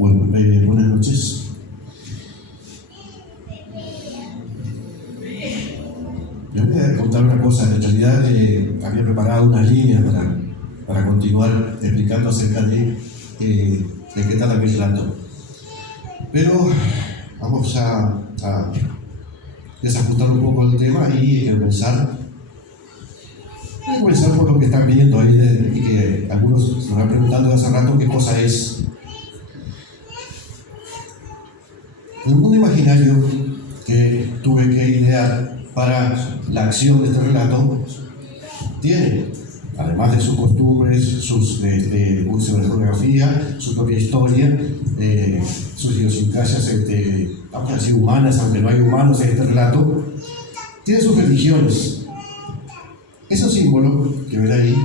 Bueno, buenas noches. Les voy a contar una cosa. En realidad había preparado unas líneas para continuar explicando acerca de qué tal aquel relato. Pero vamos a desajustar un poco el tema y comenzar. Voy a comenzar por lo que están viendo ahí, y que algunos se van preguntando hace rato qué cosa es. El mundo imaginario que tuve que idear para la acción de este relato tiene, además de sus costumbres, sus uso de geografía, su propia historia, sus idiosincrasias, aunque así humanas, aunque no hay humanos en este relato, tiene sus religiones. Esos símbolos que ven ahí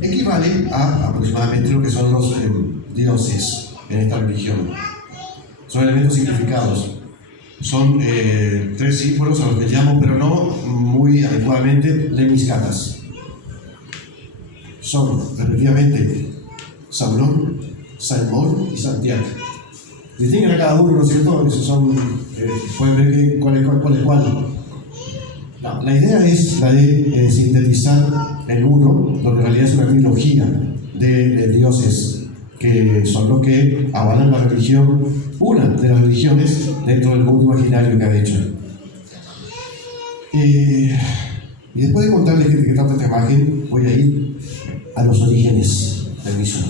equivalen a aproximadamente lo que son los dioses en esta religión. Son elementos significados. Son 3 símbolos a los que llamo, pero no muy adecuadamente, lemniscatas. Son, respectivamente, Saulón, Salmón y Santiago. Distinguen a cada uno, ¿no es cierto? Esos son, pueden ver cuál es cuál. No, la idea es la de sintetizar en uno, lo que en realidad es una trilogía de dioses, que son los que avalan la religión, una de las religiones dentro del mundo imaginario que ha hecho. Y después de contarles de qué trata esta imagen, voy a ir a los orígenes del mismo.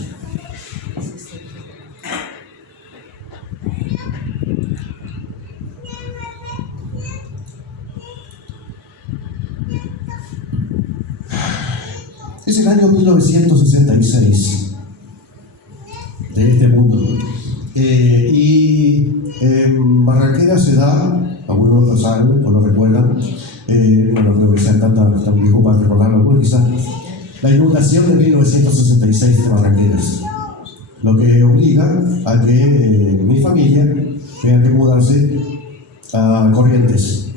Es el año 1966 de este mundo. Y en Barranquera se da, algunos lo saben o lo recuerdan, bueno, creo que sean tan viejos para recordarlo, pues quizás, la inundación de 1966 de Barranqueras, lo que obliga a que mi familia tenga que mudarse a Corrientes.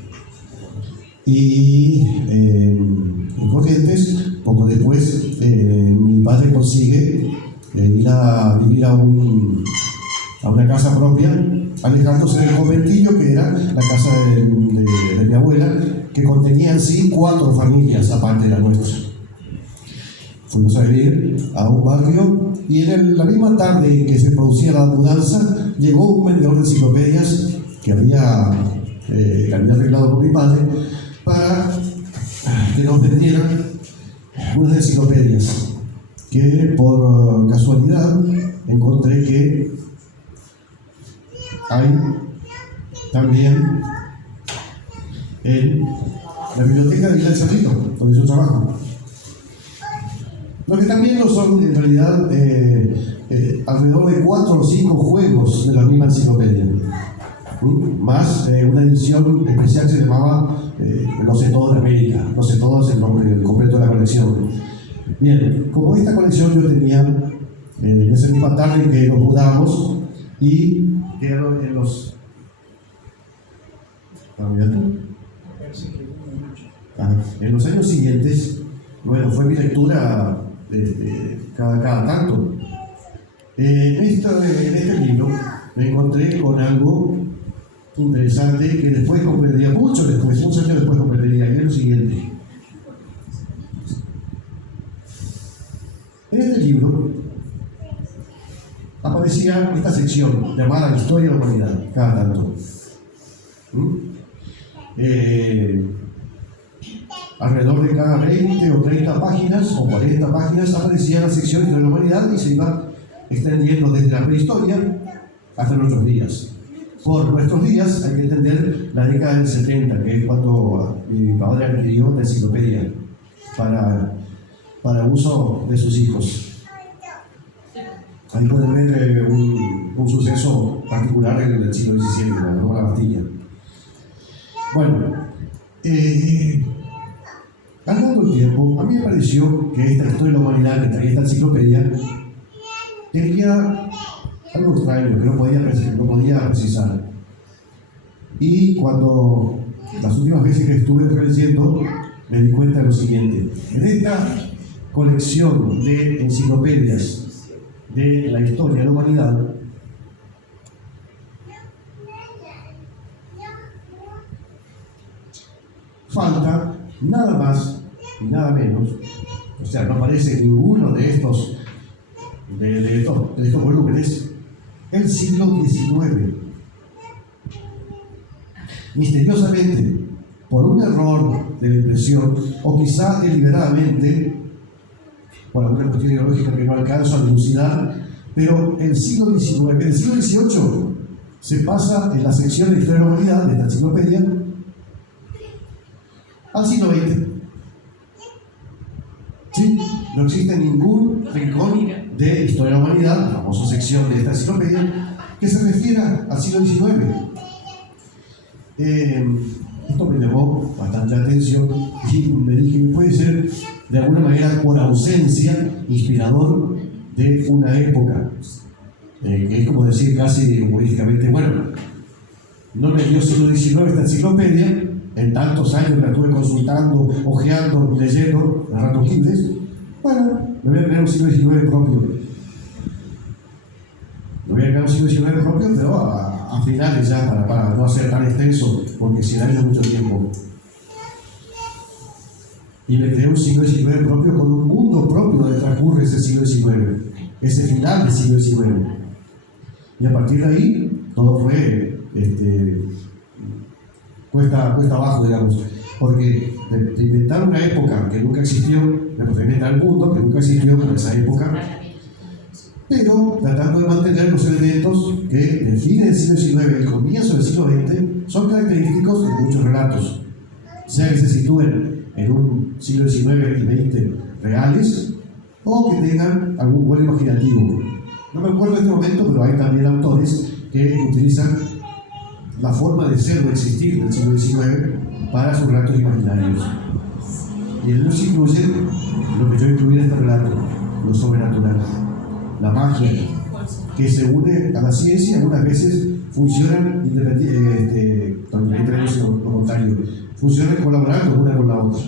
Y en Corrientes, poco después, mi padre consigue ir a vivir a una casa propia, alejándose del conventillo, que era la casa de mi abuela, que contenía en sí 4 familias, aparte de la nuestra. Fuimos a vivir a un barrio y en la misma tarde en que se producía la mudanza, llegó un vendedor de enciclopedias que había arreglado con mi padre para que nos vendieran unas enciclopedias que por casualidad encontré que hay también en la biblioteca de Villa del Cerrito, donde yo trabajo. Lo que también lo son, en realidad, alrededor de 4 o 5 juegos de la misma enciclopedia, más una edición especial que se llamaba Los sé todos de América. Los sé todos es el nombre completo de la colección. Bien, como esta colección yo tenía en esa misma tarde en que nos mudamos, y quedaron en los... en los años siguientes, bueno, fue mi lectura cada tanto. En este libro me encontré con algo interesante que después comprendería, muchos años después comprendería, que es lo siguiente. En este libro aparecía esta sección llamada Historia de la Humanidad, cada tanto. Alrededor de cada 20 o 30 páginas o 40 páginas aparecía la sección de la humanidad y se iba extendiendo desde la prehistoria hasta nuestros días. Por nuestros días hay que entender la década del 70, que es cuando mi padre adquirió la enciclopedia para uso de sus hijos. Ahí pueden ver un suceso particular en el siglo XVII, la Bastilla. Bueno, al largo del tiempo, a mí me pareció que esta historia de la humanidad que traía esta enciclopedia tenía algo extraño que no podía precisar. Y cuando las últimas veces que estuve releyendo, me di cuenta de lo siguiente. En esta colección de enciclopedias de la historia de la humanidad, falta nada más y nada menos, o sea, no aparece ninguno de estos volúmenes, el siglo XIX. Misteriosamente, por un error de la impresión, o quizá deliberadamente, por alguna cuestión ideológica que no alcanzo a dilucidar, pero el siglo XIX, el siglo XVIII, se pasa en la sección de Historia de la Humanidad de esta enciclopedia al siglo XX. ¿Sí? No existe ningún rincón de Historia de la Humanidad, la famosa sección de esta enciclopedia, que se refiera al siglo XIX. Esto me llamó bastante la atención y me dije que puede ser de alguna manera por ausencia inspirador de una época, que es como decir casi humorísticamente, bueno, no me dio siglo XIX esta enciclopedia, en tantos años que la estuve consultando, hojeando, leyendo, en ratos libres, bueno, me voy a crear un siglo XIX propio. Me voy a crear un siglo XIX propio, pero a finales ya, para no hacer tan extenso, porque si daño mucho tiempo. Y me creé un siglo XIX propio con un mundo propio donde transcurre ese siglo XIX, ese final del siglo XIX. Y a partir de ahí, todo fue cuesta abajo, digamos, porque de inventar una época que nunca existió, de inventar el mundo que nunca existió en esa época, pero tratando de mantener los elementos que del fin del siglo XIX y el comienzo del siglo XX son característicos de muchos relatos, sea que se sitúen en un siglo XIX y XX reales, o que tengan algún vuelo imaginativo. No me acuerdo en este momento, pero hay también autores que utilizan la forma de ser o existir del siglo XIX para sus relatos imaginarios. Y en ellos incluyen lo que yo incluí en este relato, lo sobrenatural, la magia, que se une a la ciencia, algunas veces funcionan independientemente, lo contrario, funcionan colaborando una con la otra.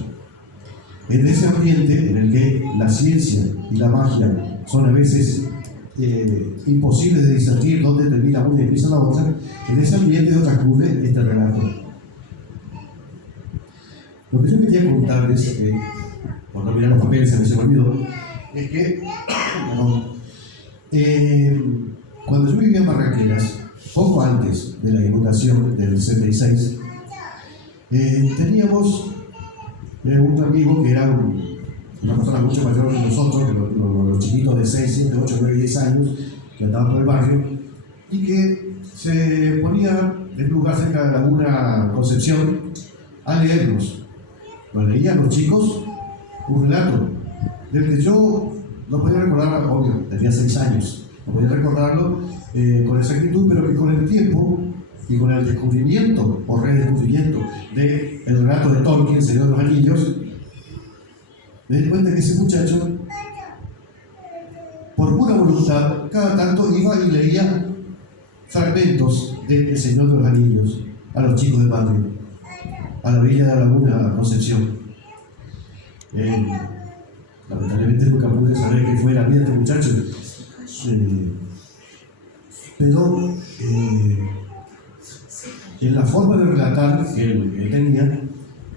En ese ambiente en el que la ciencia y la magia son a veces imposibles de discernir dónde termina una y empieza la otra, en ese ambiente transcurre este relato. Lo que yo quería contarles, por no mirar los papeles, se me olvidó, es que cuando yo vivía en Barranqueras, poco antes de la inundación del 66, teníamos un amigo que era una persona mucho mayor que nosotros, los chiquitos de 6, 7, 8, 9, 10 años que andaban por el barrio, y que se ponía en un lugar cerca de la Laguna Concepción a leernos. Nos leían los chicos un relato del que yo no podía recordar, obvio, tenía 6 años, no podía recordarlo con exactitud, pero que con el tiempo y con el descubrimiento o redescubrimiento del relato de Tolkien, Señor de los Anillos, me di cuenta que ese muchacho, por pura voluntad, cada tanto iba y leía fragmentos de El Señor de los Anillos a los chicos del barrio, a la orilla de la Laguna Concepción. Lamentablemente nunca pude saber qué fue la vida de este muchacho, pero en la forma de relatar que él tenía,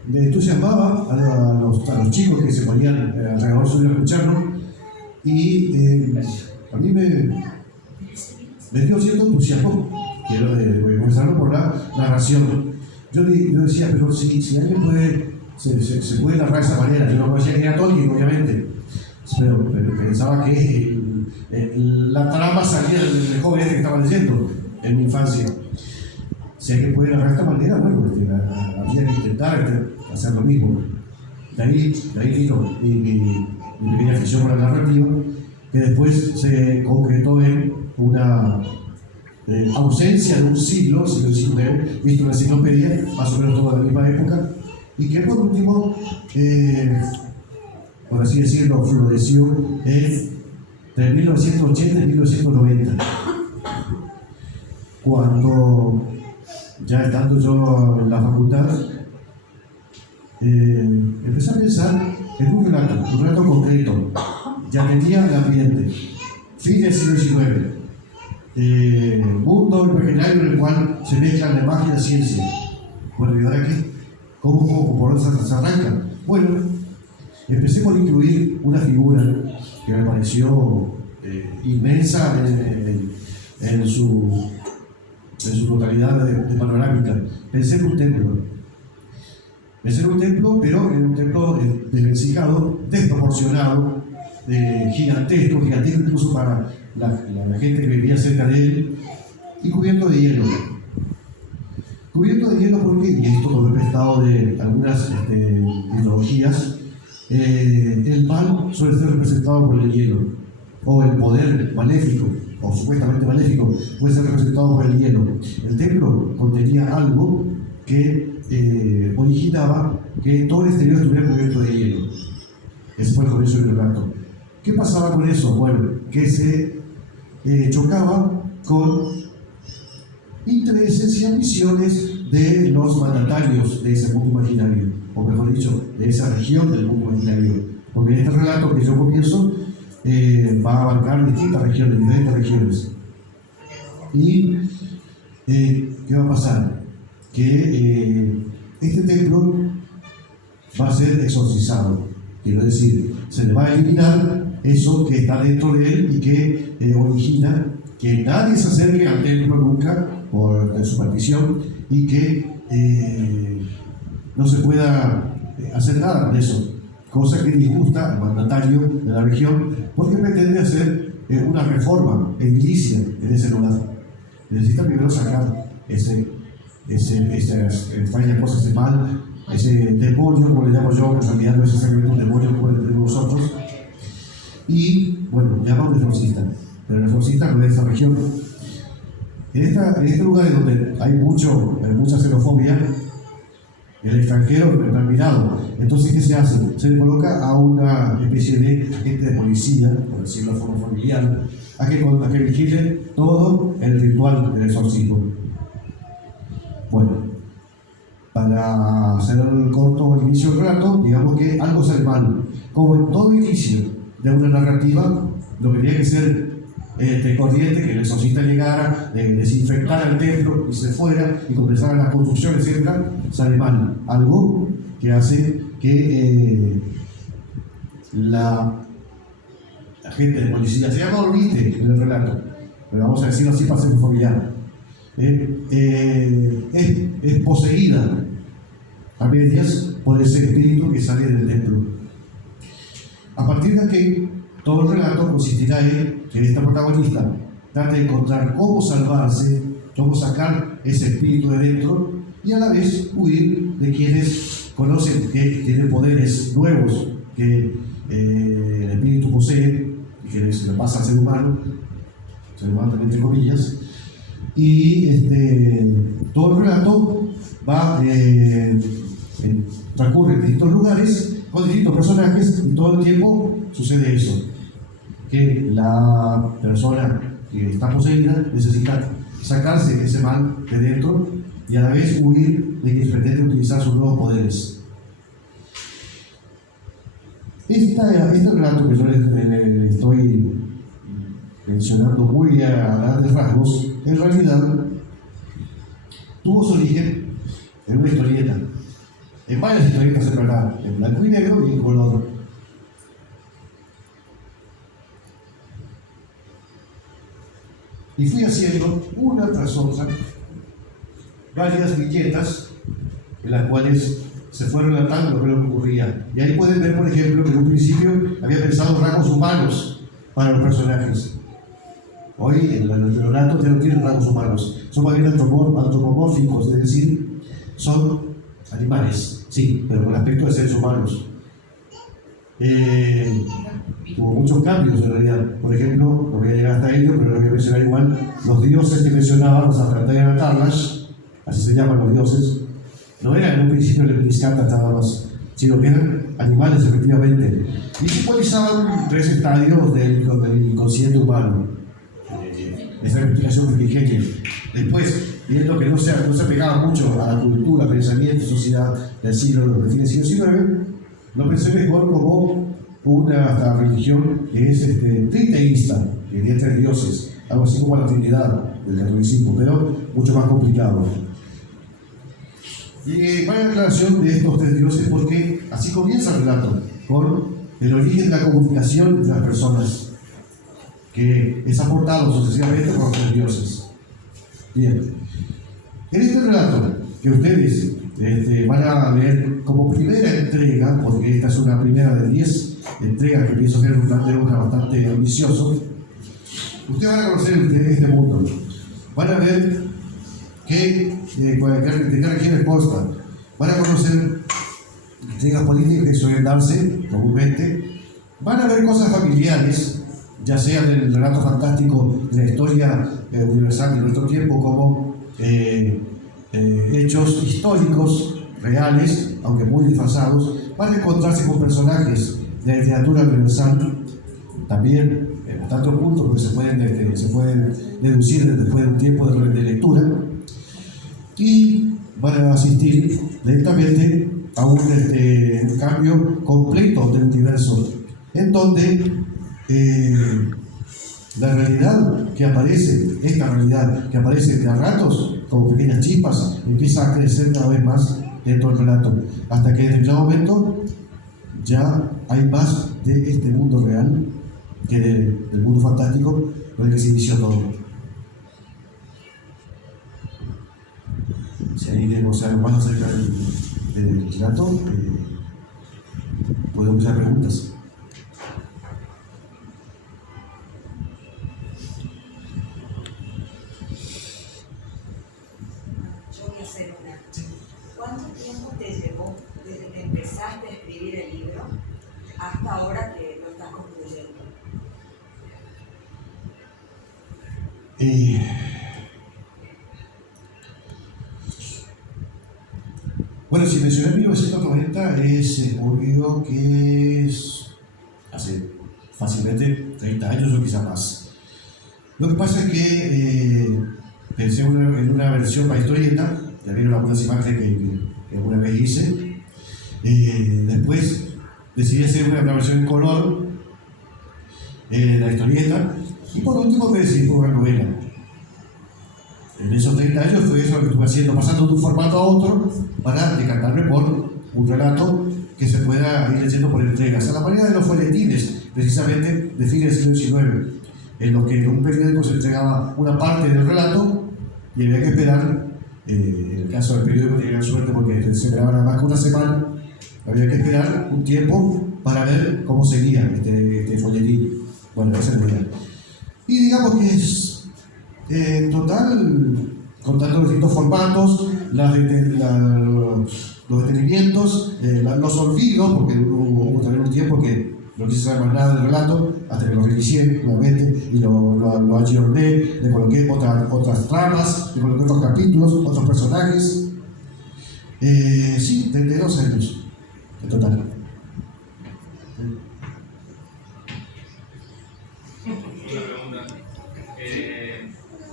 me entusiasmaba a los chicos que se ponían alrededor suyo a escucharlo, y a mí me dio cierto entusiasmo. Voy a comenzarlo por la narración. Yo decía, pero si alguien se puede narrar de esa manera, yo no conocía que era Tolkien, obviamente, pero pensaba que la trama salía del joven este que estaba leyendo en mi infancia. Si alguien puede narrar de esta manera, bueno, había que intentar hacer lo mismo. De ahí vino mi pequeña afición por la narrativa, que después se concretó en una ausencia de un siglo XIX, visto en la enciclopedia, más o menos toda la misma época, y que por último, por así decirlo, floreció entre 1980 y 1990, cuando, ya estando yo en la facultad, empecé a pensar en un relato concreto. Ya tenía el ambiente, fin del siglo XIX, mundo imaginario en el cual se mezclan la magia y la ciencia. Bueno, ¿y ahora qué? por dónde se arranca? Bueno, empecé por incluir una figura que me pareció inmensa en su totalidad de panorámica. Pensé en un templo. Pero en un templo desvencijado, desproporcionado, gigantesco incluso para la gente que vivía cerca de él, y cubierto de hielo. Cubierto de hielo porque, y esto lo he prestado de algunas mitologías, el mal suele ser representado por el hielo, o el poder maléfico, o supuestamente maléfico, puede ser representado por el hielo. El templo contenía algo que originaba que todo el exterior estuviera cubierto de hielo. Ese fue el comienzo del relato. ¿Qué pasaba con eso? Bueno, que se chocaba con intereses y ambiciones de los mandatarios de ese mundo imaginario, o mejor dicho, de esa región del mundo imaginario. Porque en este relato que yo comienzo va a abarcar distintas regiones, diferentes regiones. Y ¿qué va a pasar? Que este templo va a ser exorcizado. Quiero decir, se le va a eliminar eso que está dentro de él y que origina que nadie se acerque al templo nunca por su partición y que no se pueda hacer nada con eso. Cosa que disgusta al mandatario de la región porque pretende hacer una reforma edilicia en ese lugar. Necesita primero sacar esas extrañas cosas, ese mal, ese demonio, como le llamo yo, que en realidad no es exactamente un demonio como le tenemos nosotros. Y bueno, llama a un exorcista, pero el exorcista no es de esa región. En este lugar donde hay mucha xenofobia, el extranjero está mirado. Entonces, ¿qué se hace? Se le coloca a una especie de agente de policía, por decirlo de forma familiar, a que vigile todo el ritual del exorcismo. Bueno, para hacer el corto inicio del relato, digamos que algo sale mal. Como en todo inicio de una narrativa, lo que tenía que ser corriente, que el exorcista llegara, desinfectara el templo y se fuera y comenzara las construcciones, etc., sale mal. Algo que hace que la gente de policía, se llama Olvite en el relato, pero vamos a decirlo así para ser familiar, es poseída a medias por ese espíritu que sale del templo. A partir de aquí, todo el relato consistirá en que esta protagonista trate de encontrar cómo salvarse, cómo sacar ese espíritu de dentro y a la vez huir de quienes conocen que tienen poderes nuevos que el espíritu posee y que se le pasa al ser humano también entre comillas, y todo el relato transcurre en distintos lugares con distintos personajes y todo el tiempo sucede eso, que la persona que está poseída necesita sacarse ese mal de dentro y a la vez huir de quien pretende utilizar sus nuevos poderes. Este relato que yo les estoy mencionando muy a grandes rasgos, en realidad tuvo su origen en una historieta, en varias historietas en verdad, en blanco y negro y en color. Y fui haciendo una tras otra varias viñetas en las cuales se fue relatando lo que ocurría. Y ahí pueden ver, por ejemplo, que en un principio había pensado rasgos humanos para los personajes. Hoy en el relato ya no tienen rasgos humanos, son más bien antropomórficos, es decir, son animales, sí, pero con aspecto de seres humanos. Hubo muchos cambios en realidad. Por ejemplo, no voy a llegar hasta ello, pero lo voy a mencionar igual. Los dioses que mencionaba, los Atlantean Atarlash, así se llaman los dioses, no eran en un principio lepniscatas nada más, sino que eran animales efectivamente, y simbolizaban tres estadios del inconsciente humano. Esa explicación primigenio. Después, viendo que no se pegaba mucho a la cultura, pensamiento, sociedad del siglo XIX, lo pensé mejor como una religión que es triteísta, que tiene tres dioses, algo así como la Trinidad del catolicismo, pero mucho más complicado. Y vaya aclaración de estos tres dioses, porque así comienza el relato, con el origen de la comunicación entre las personas, que es aportado sucesivamente por los tres dioses. Bien, en este relato que ustedes van a leer como primera entrega, porque esta es una primera de 10 entregas que pienso ser un plan de obra bastante ambicioso, ustedes van a conocer este mundo, van a ver de qué regiones consta, van a conocer intrigas políticas que suelen darse comúnmente, van a ver cosas familiares, ya sea del relato fantástico de la historia universal de nuestro tiempo, como hechos históricos reales, aunque muy disfrazados. Van a encontrarse con personajes de la literatura universal, también hasta otro punto, porque se pueden deducir después de un tiempo de lectura, y van a asistir lentamente a un cambio completo del universo, en donde la realidad que aparece, esta realidad que aparece de a ratos, como pequeñas chispas, empieza a crecer cada vez más dentro del relato, hasta que en determinado momento ya hay más de este mundo real que del mundo fantástico con el que se inició todo. Si alguien quiere conocer algo más acerca del relato, puedo hacer preguntas. Yo voy a hacer una. ¿Cuánto tiempo te llevó desde que empezaste a escribir el libro hasta ahora que lo estás concluyendo? Bueno, si mencioné 1990, es obvio que es hace fácilmente 30 años o quizá más. Lo que pasa es que pensé en una versión para historieta, ya vieron algunas imágenes que alguna vez hice. Después decidí hacer una versión en color de la historieta, y por último me decidí por una novela. En esos 30 años fue eso lo que estuve haciendo, pasando de un formato a otro para decantarme por un relato que se pueda ir leyendo por entregas, a la manera de los folletines, precisamente de fines del siglo XIX, en los que en un periódico se entregaba una parte del relato y había que esperar, en el caso del periódico tenían suerte porque se esperaba nada más que una semana, había que esperar un tiempo para ver cómo seguía este folletín. Bueno, esa es la idea. Y digamos que es en total, contando los distintos formatos, los detenimientos, los olvidos, porque hubo también un tiempo que no quise saber más nada del relato, hasta que lo reinicié nuevamente y lo ayorné, le coloqué otras tramas, le coloqué otros capítulos, otros personajes. Sí, 32 años en total.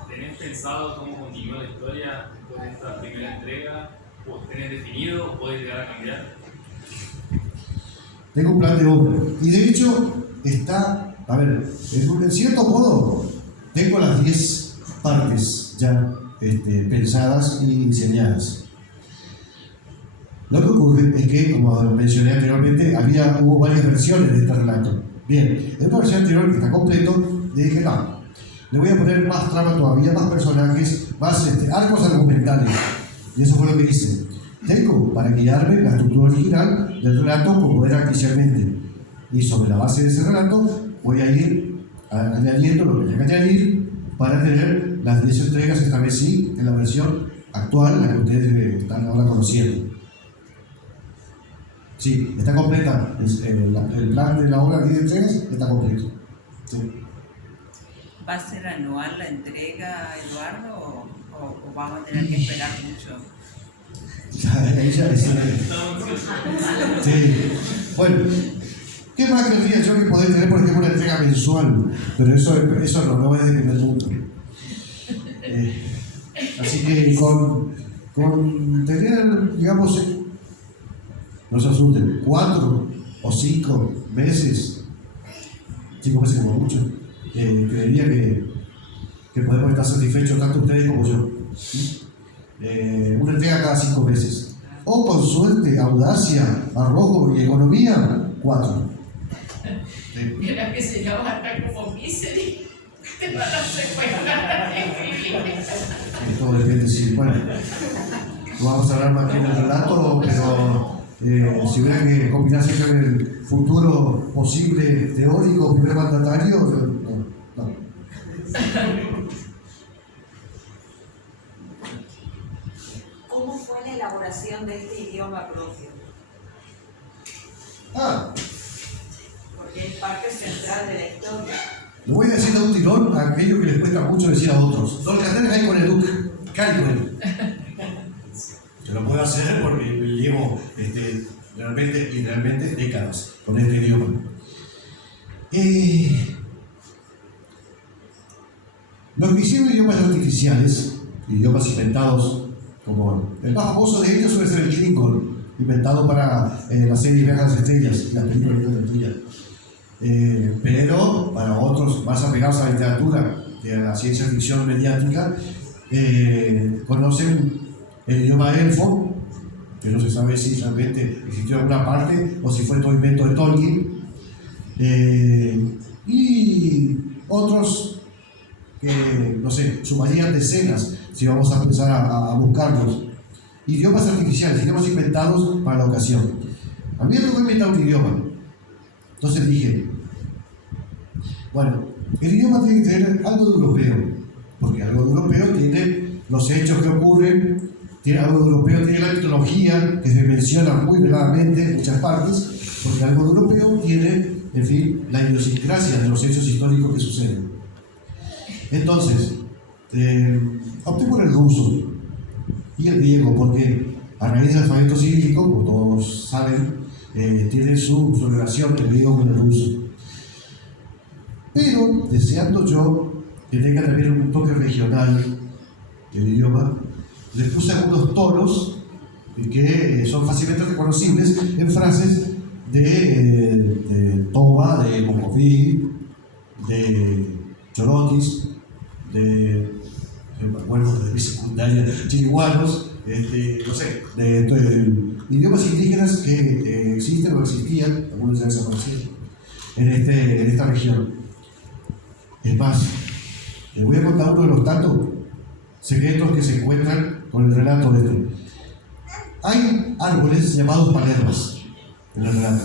¿Tenés pensado cómo continúa la historia después de esta primera entrega? ¿O tenés definido o puedes llegar a cambiar? Tengo un plan de obra. Y de hecho, está, a ver, en cierto modo, tengo las 10 partes ya pensadas y diseñadas. Lo que ocurre es que, como mencioné anteriormente, hubo varias versiones de este relato. Bien, en una versión anterior que está completo, le dije, no, le voy a poner más trama todavía, más personajes, más arcos argumentales. Y eso fue lo que hice. Tengo para guiarme la estructura original del relato como era inicialmente. Y sobre la base de ese relato voy a ir añadiendo lo que tenga que añadir para tener las 10 entregas, esta vez sí, en la versión actual, la que ustedes están ahora conociendo. Sí, está completa. El plan de la obra de 10 entregas está completo. Sí. ¿Va a ser anual la entrega, Eduardo, o vamos a tener que esperar mucho? Sí. Bueno, ¿qué más querría yo que poder tener, por ejemplo, una entrega mensual? Pero eso no es de primer mundo. Así que con tener, digamos, no se asusten, 4 o 5 meses, 5 meses como mucho, creería que podemos estar satisfechos tanto ustedes como yo. Una entrega cada 5 meses. o con suerte, audacia, arrojo y economía, 4. Mira que se llama como misery. Te van a secuestrar. Todo depende si, bueno, no vamos a hablar más que del relato, pero si hubiera que combinar siempre el futuro posible teórico, primer mandatario, no. ¿Cómo fue la elaboración de este idioma propio? Porque es parte central de la historia. Le voy a decir a un tirón a aquello que les cuesta mucho decir a otros. Don Castells hay con Educ, cari con él. Yo lo puedo hacer porque llevo literalmente décadas con este idioma. Los que hicieron idiomas artificiales, idiomas inventados, como el más famoso de ellos suele ser el Klingon, inventado para la serie Viaje a las Estrellas, la película Viaje a las Estrellas. Pero para otros más apegados a la literatura, de la ciencia ficción mediática, conocen el idioma elfo, que no se sabe si realmente existió en alguna parte o si fue todo invento de Tolkien, y otros que, no sé, sumarían decenas si vamos a empezar a buscarlos. Idiomas artificiales, idiomas inventados para la ocasión. A mí me tocó inventar un idioma. Entonces dije, bueno, el idioma tiene que tener algo de europeo, porque algo de europeo tiene los hechos que ocurren, algo de europeo tiene la mitología que se menciona muy veladamente en muchas partes, porque algo de europeo tiene, en fin, la idiosincrasia de los hechos históricos que suceden. Entonces, opté por el ruso y el griego, porque a raíz del alfabeto cirílico, como todos saben, tiene su relación el griego con el ruso. Pero, deseando yo que tenga también un toque regional del idioma, les puse algunos tonos que son fácilmente reconocibles en frases de Toba, de Mocoví, de Chorotis, de mi secundaria, chiriguanos, no sé, de idiomas indígenas que existen o existían, algunos ya desaparecieron, en esta región. Es más, les voy a contar uno de los tantos secretos que se encuentran con el relato de este. Hay árboles llamados palermas en el relato.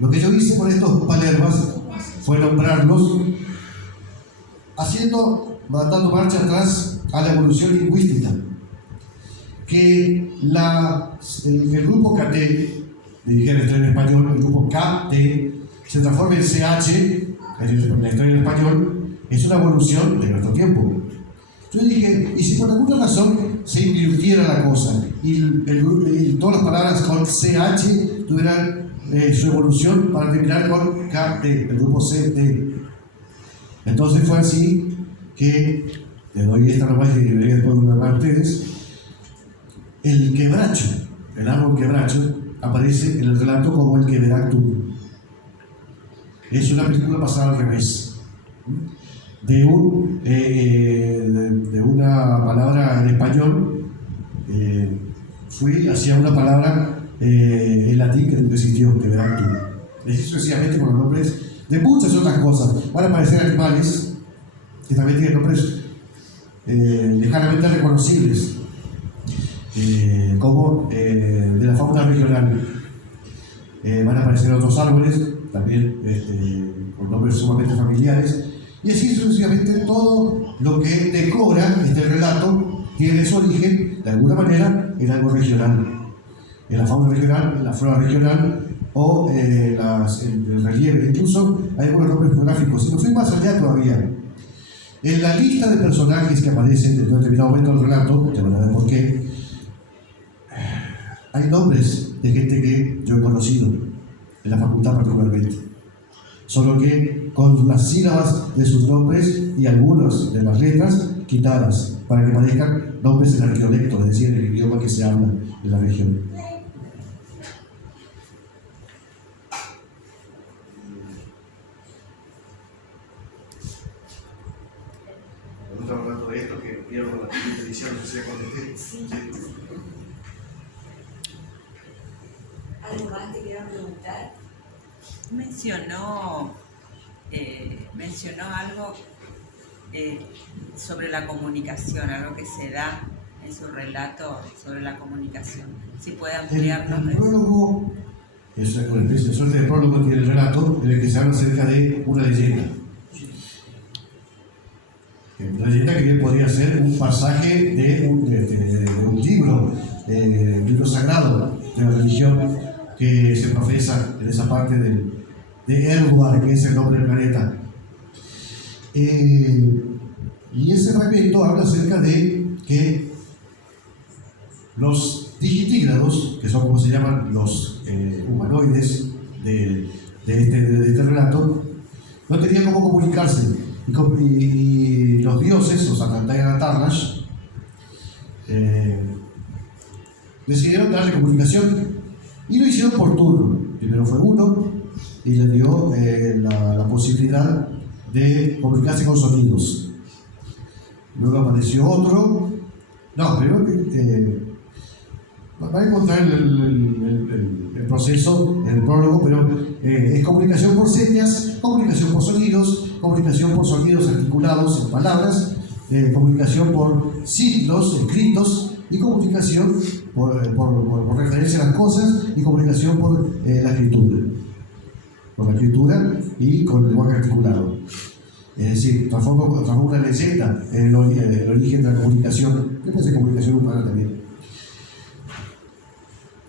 Lo que yo hice con estos palermas fue nombrarlos dando marcha atrás a la evolución lingüística. Que el grupo KT, le dije en español, el grupo KT, se transforma en CH, en la historia en español, es una evolución de nuestro tiempo. Yo dije, ¿y si por alguna razón se invirtiera la cosa y todas las palabras con CH tuvieran su evolución para terminar con KT, el grupo CT? Entonces fue así que, le doy esta nomás y debería después hablar a ustedes, el quebracho, el árbol quebracho, aparece en el relato como el quebractum. Es una película pasada al revés. De una palabra en español, fui hacia una palabra en latín que nunca existió, quebractum. Es sucesivamente con los nombres de muchas otras cosas. Van a aparecer animales que también tienen nombres lejanamente reconocibles, como de la fauna regional. Van a aparecer otros árboles, también con nombres sumamente familiares, y así sucesivamente todo lo que decora este relato tiene su origen, de alguna manera, en algo regional, en la fauna regional, en la flora regional, o el relieve. Incluso hay algunos nombres geográficos. Y me fui más allá todavía. En la lista de personajes que aparecen en un determinado momento del relato, te van a ver por qué, hay nombres de gente que yo he conocido en la facultad particularmente, solo que con las sílabas de sus nombres y algunas de las letras quitadas para que parezcan nombres en arqueolecto, es decir, en el idioma que se habla en la región. Estamos hablando de esto que pierdo la Alicia, no sé si le contesté. Sí. ¿Algo más te quiero preguntar? Mencionó algo sobre la comunicación, algo que se da en su relato sobre la comunicación. Si puede ampliarnos. El prólogo, eso es con el suerte de prólogo, tiene el relato en el que se habla acerca de una leyenda. Una leyenda que bien podría ser un pasaje de un libro sagrado de la religión que se profesa en esa parte de Eldor, que es el nombre del planeta. Y ese fragmento habla acerca de que los digitígrados, que son como se llaman los humanoides de este relato, no tenían cómo comunicarse. Y los dioses, los Atlantayan Atarnash, decidieron darle comunicación y lo hicieron por turno. Primero fue uno y le dio la posibilidad de comunicarse con sonidos. Luego apareció otro. No, primero va a encontrar el proceso en el prólogo, pero es comunicación por señas, comunicación por sonidos articulados en palabras, comunicación por signos escritos y comunicación por referencia a las cosas y comunicación por la escritura. Por la escritura y con el lenguaje articulado. Es decir, transforma una leyenda en el origen de la comunicación, que puede ser comunicación humana también.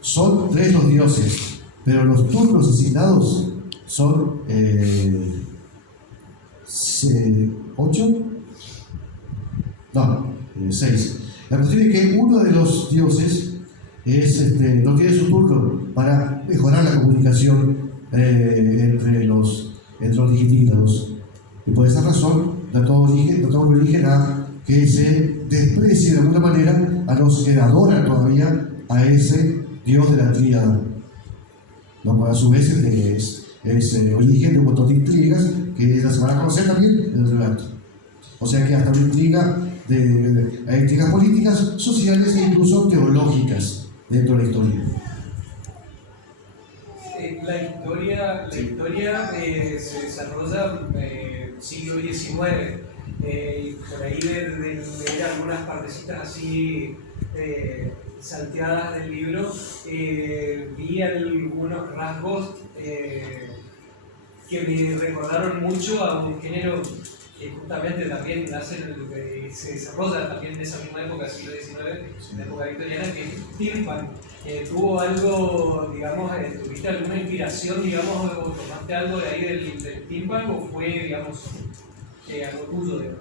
Son 3 los dioses, pero los turnos asignados son 8, no, 6. La cuestión es que uno de los dioses no tiene su turno para mejorar la comunicación entre los digitígrados. Y por esa razón da todo origen a que se desprecie de alguna manera a los que adoran todavía a ese dios de la tríada, lo cual a su vez es origen de un montón de intrigas que se van a conocer también en el relato. O sea que hasta una intriga hay intrigas políticas, sociales e incluso teológicas dentro de la historia. La historia se desarrolla siglo XIX, y por ahí de leer algunas partecitas así salteadas del libro, vi algunos rasgos que me recordaron mucho a un género que justamente también se desarrolla también en esa misma época, siglo XIX, la época victoriana, que es steampunk. ¿Tuvo algo, digamos, tuviste alguna inspiración, digamos, o tomaste algo de ahí del steampunk, o fue, digamos, algo tuyo, digamos?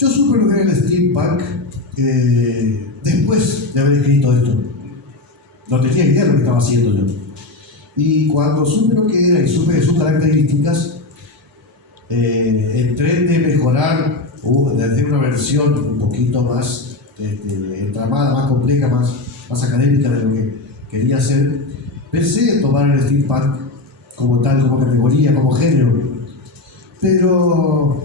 Yo supe lo que era el steampunk después de haber escrito esto. No tenía idea de lo que estaba haciendo yo. Y cuando supe lo que era y supe de sus características, entré de mejorar, de hacer una versión un poquito más entramada, más compleja, más académica de lo que quería hacer. Pensé en tomar el steampunk como tal, como categoría, como género, pero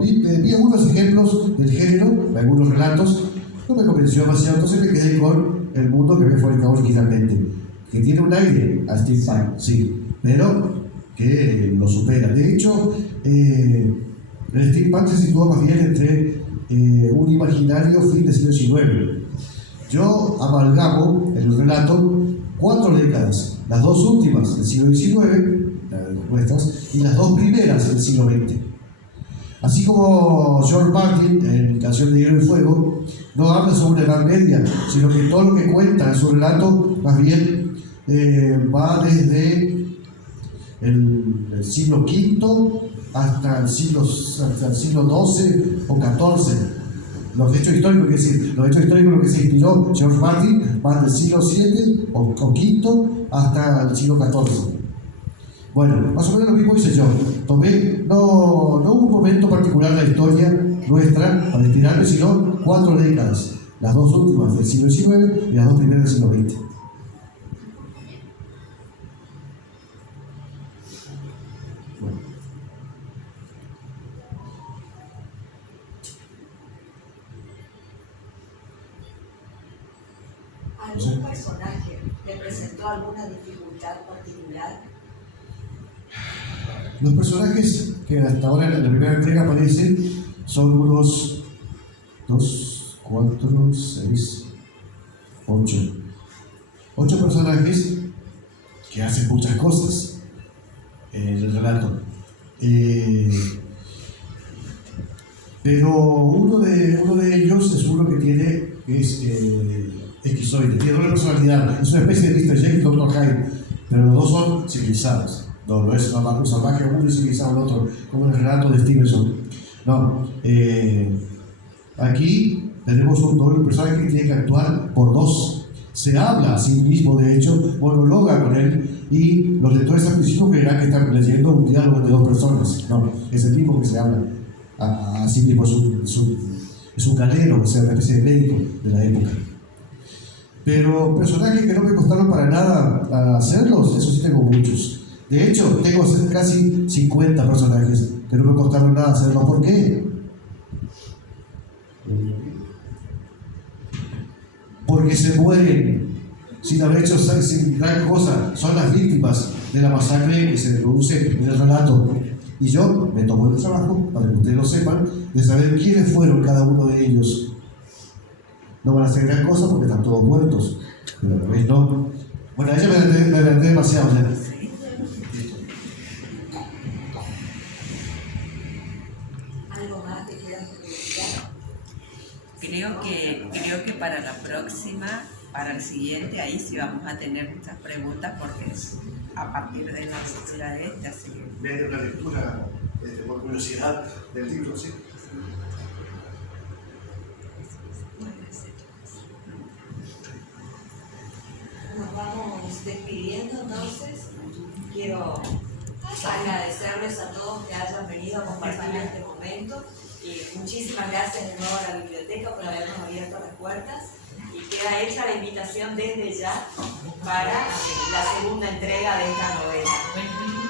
vi algunos ejemplos del género, algunos relatos, no me convenció demasiado, entonces me quedé con el mundo que me fue fabricado originalmente, que tiene un aire a steampunk, sí, pero que lo supera. De hecho, el steampunk se sitúa más bien entre un imaginario fin del siglo XIX. Yo amalgamo en el relato 4 décadas, las 2 últimas del siglo XIX, nuestras, y las 2 primeras del siglo XX. Así como George Martin, en Canción de Hielo y Fuego, no habla sobre la Edad Media, sino que todo lo que cuenta en su relato, más bien, va desde el siglo V hasta el siglo XII o XIV. Los hechos históricos, lo que se inspiró George Martin van del siglo VII o V hasta el siglo XIV. Bueno, más o menos lo mismo hice yo. Tomé, no un momento particular de la historia nuestra para inspirarme, sino 4 décadas. Las 2 últimas del siglo XIX y las 2 primeras del siglo XX. Bueno. ¿Algún personaje le presentó alguna dificultad particular? Los personajes que hasta ahora en la primera entrega aparecen son unos 2, 4, 6, 8. 8 personajes que hacen muchas cosas en el relato. Pero uno de ellos es uno que es esquizoide, tiene doble personalidad, es una especie de Mr. Jekyll y Dr. Hyde, pero los dos son civilizados. No es un salvaje uno y civilizado el otro, como en el relato de Stevenson. No, aquí tenemos un doble personaje que tiene que actuar por dos. Se habla a sí mismo, de hecho, monologa con él, y los lectores al principio creerán que están leyendo un diálogo de dos personas. No, es el mismo que se habla a sí mismo, es un galero, o sea, una especie de médico de la época. Pero personajes que no me costaron para nada hacerlos, eso sí tengo muchos. De hecho, tengo casi 50 personajes que no me costaron nada hacerlos. ¿Por qué? Porque se mueren sin haber hecho sin gran cosa. Son las víctimas de la masacre que se produce en el relato. Y yo me tomo el trabajo, para que ustedes lo sepan, de saber quiénes fueron cada uno de ellos. No van a hacer gran cosa porque están todos muertos. Pero a la vez no. Bueno, a ella me adelanté demasiado ya. ¿Algo más que quieras preguntar? Creo que para la próxima, para el siguiente, ahí sí vamos a tener muchas preguntas porque es a partir de la lectura de este, así que... Medio una lectura por curiosidad del libro, ¿sí? Nos vamos despidiendo entonces. Quiero agradecerles a todos que hayan venido a compartir este momento. Y muchísimas gracias de nuevo a la biblioteca por habernos abierto las puertas. Y queda hecha la invitación desde ya para la segunda entrega de esta novela.